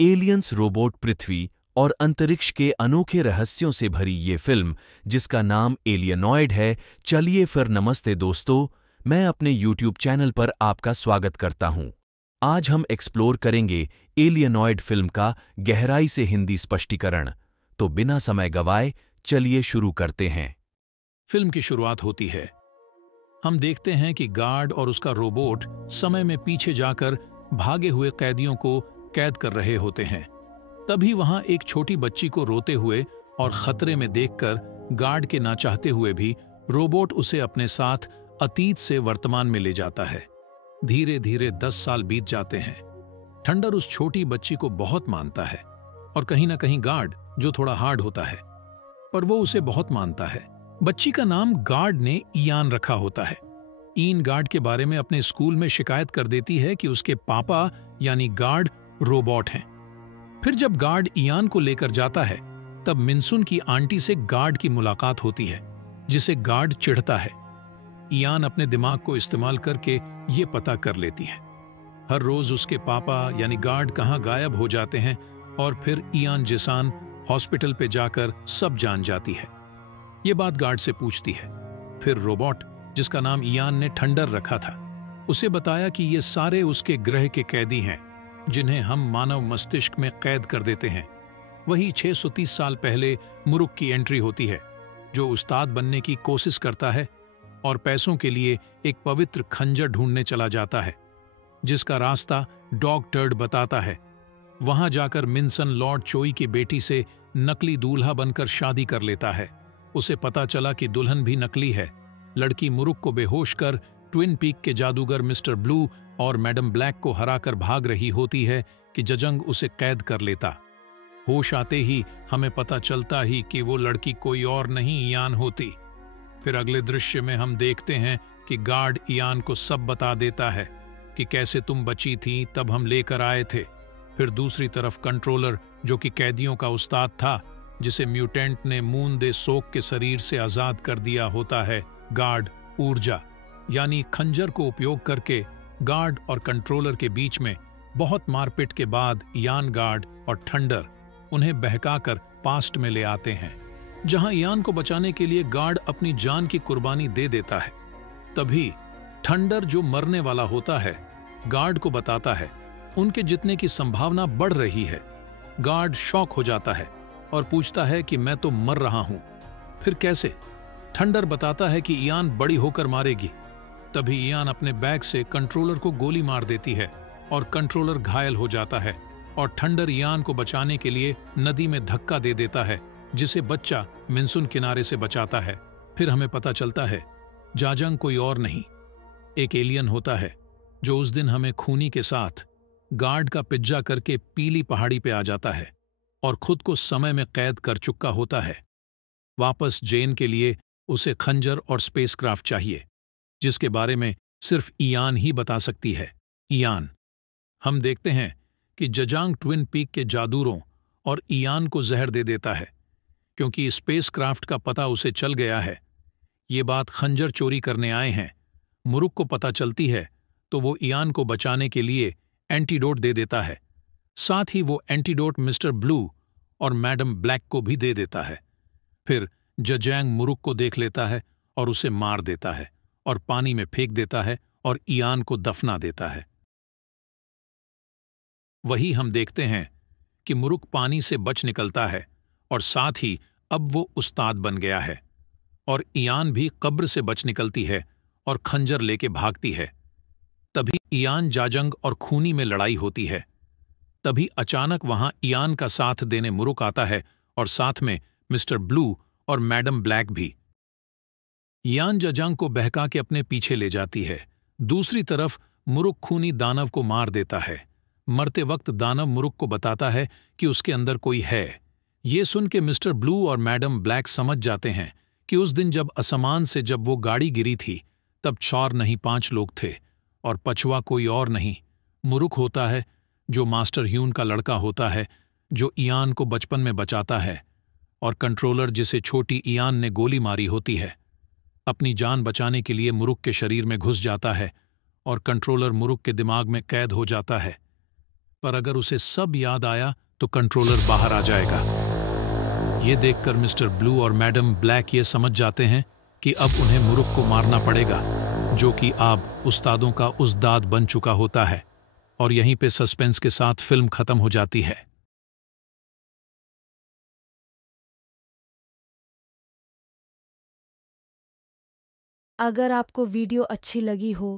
Aliens robot पृथ्वी और अंतरिक्ष के अनोखे रहस्यों से भरी ये फिल्म, जिसका नाम एलियनॉयड है। चलिए फिर, नमस्ते दोस्तों, मैं अपने यूट्यूब चैनल पर आपका स्वागत करता हूं। आज हम एक्सप्लोर करेंगे एलियनॉयड फिल्म का गहराई से हिंदी स्पष्टीकरण। तो बिना समय गवाए चलिए शुरू करते हैं। फिल्म की शुरुआत होती है। हम देखते हैं कि गार्ड और उसका रोबोट समय में पीछे जाकर भागे हुए कैदियों को कैद कर रहे होते हैं। तभी वहां एक छोटी बच्ची को रोते हुए और खतरे में देखकर गार्ड के ना चाहते हुए भी रोबोट उसे अपने साथ अतीत से वर्तमान में ले जाता है। धीरे धीरे 10 साल बीत जाते हैं। थंडर उस छोटी बच्ची को बहुत मानता है और कहीं ना कहीं गार्ड, जो थोड़ा हार्ड होता है, पर वो उसे बहुत मानता है। बच्ची का नाम गार्ड ने इयान रखा होता है। ईन गार्ड के बारे में अपने स्कूल में शिकायत कर देती है कि उसके पापा यानी गार्ड रोबोट हैं। फिर जब गार्ड इयान को लेकर जाता है, तब मिनसुन की आंटी से गार्ड की मुलाकात होती है, जिसे गार्ड चिढ़ता है। इयान अपने दिमाग को इस्तेमाल करके ये पता कर लेती है। हर रोज उसके पापा यानी गार्ड कहाँ गायब हो जाते हैं और फिर इयान जिसान हॉस्पिटल पे जाकर सब जान जाती है। ये बात गार्ड से पूछती है। फिर रोबोट, जिसका नाम इयान ने थंडर रखा था, उसे बताया कि ये सारे उसके ग्रह के कैदी हैं, जिन्हें हम मानव मस्तिष्क में कैद कर देते हैं। वही 630 साल पहले मुरुक की एंट्री होती है, जो उस्ताद बनने की कोशिश करता है और पैसों के लिए एक पवित्र खंजर ढूंढने चला जाता है, जिसका रास्ता डॉग टर्ड बताता है। वहां जाकर मिनसन लॉर्ड चोई की बेटी से नकली दूल्हा बनकर शादी कर लेता है। उसे पता चला कि दुल्हन भी नकली है। लड़की मुरुक को बेहोश कर ट्विन पीक के जादूगर मिस्टर ब्लू और मैडम ब्लैक को हराकर भाग रही होती है कि जजंग उसे कैद कर लेता। होश आते ही हमें पता चलता ही कि वो लड़की कोई और नहीं इयान होती। फिर अगले दृश्य में हम देखते हैं कि गार्ड इयान को सब बता देता है कि कैसे तुम बची थी, तब हम लेकर आए थे। फिर दूसरी तरफ कंट्रोलर, जो कि कैदियों का उस्ताद था, जिसे म्यूटेंट ने मून दे सोक के शरीर से आजाद कर दिया होता है, गार्ड ऊर्जा यानी खंजर को उपयोग करके गार्ड और कंट्रोलर के बीच में बहुत मारपीट के बाद इयान, गार्ड और थंडर उन्हें बहकाकर पास्ट में ले आते हैं, जहां इयान को बचाने के लिए गार्ड अपनी जान की कुर्बानी दे देता है। तभी थंडर, जो मरने वाला होता है, गार्ड को बताता है उनके जीतने की संभावना बढ़ रही है। गार्ड शॉक हो जाता है और पूछता है कि मैं तो मर रहा हूं, फिर कैसे? थंडर बताता है कि इयान बड़ी होकर मारेगी। तभी इयान अपने बैग से कंट्रोलर को गोली मार देती है और कंट्रोलर घायल हो जाता है और थंडर इयान को बचाने के लिए नदी में धक्का दे देता है, जिसे बच्चा मिनसुन किनारे से बचाता है। फिर हमें पता चलता है जाजंग कोई और नहीं, एक एलियन होता है, जो उस दिन हमें खूनी के साथ गार्ड का पिज्जा करके पीली पहाड़ी पे आ जाता है और खुद को समय में कैद कर चुका होता है। वापस जेन के लिए उसे खंजर और स्पेसक्राफ्ट चाहिए, जिसके बारे में सिर्फ इयान ही बता सकती है। इयान, हम देखते हैं कि जजांग ट्विन पीक के जादूरों और इयान को जहर दे देता है, क्योंकि स्पेसक्राफ्ट का पता उसे चल गया है। ये बात खंजर चोरी करने आए हैं मुरुक को पता चलती है, तो वो इयान को बचाने के लिए एंटीडोट दे देता है। साथ ही वो एंटीडोट मिस्टर ब्लू और मैडम ब्लैक को भी दे देता है। फिर जजैंग मुरुक को देख लेता है और उसे मार देता है और पानी में फेंक देता है और इयान को दफना देता है। वही हम देखते हैं कि मुरुक पानी से बच निकलता है और साथ ही अब वो उस्ताद बन गया है, और इयान भी कब्र से बच निकलती है और खंजर लेके भागती है। तभी इयान, जाजंग और खूनी में लड़ाई होती है। तभी अचानक वहां इयान का साथ देने मुरुक आता है और साथ में मिस्टर ब्लू और मैडम ब्लैक भी। इयान जजांग को बहका के अपने पीछे ले जाती है। दूसरी तरफ मुरुक खूनी दानव को मार देता है। मरते वक्त दानव मुरुक को बताता है कि उसके अंदर कोई है। ये सुन के मिस्टर ब्लू और मैडम ब्लैक समझ जाते हैं कि उस दिन जब आसमान से जब वो गाड़ी गिरी थी, तब 4 नहीं 5 लोग थे, और पछुआ कोई और नहीं मुरुक होता है, जो मास्टर ह्यून का लड़का होता है, जो इयान को बचपन में बचाता है, और कंट्रोलर, जिसे छोटी इयान ने गोली मारी होती है, अपनी जान बचाने के लिए मुरुक के शरीर में घुस जाता है और कंट्रोलर मुरुक के दिमाग में कैद हो जाता है। पर अगर उसे सब याद आया तो कंट्रोलर बाहर आ जाएगा। ये देखकर मिस्टर ब्लू और मैडम ब्लैक ये समझ जाते हैं कि अब उन्हें मुरुक को मारना पड़ेगा, जो कि अब उस्तादों का उस्ताद बन चुका होता है। और यहीं पे सस्पेंस के साथ फिल्म खत्म हो जाती है। अगर आपको वीडियो अच्छी लगी हो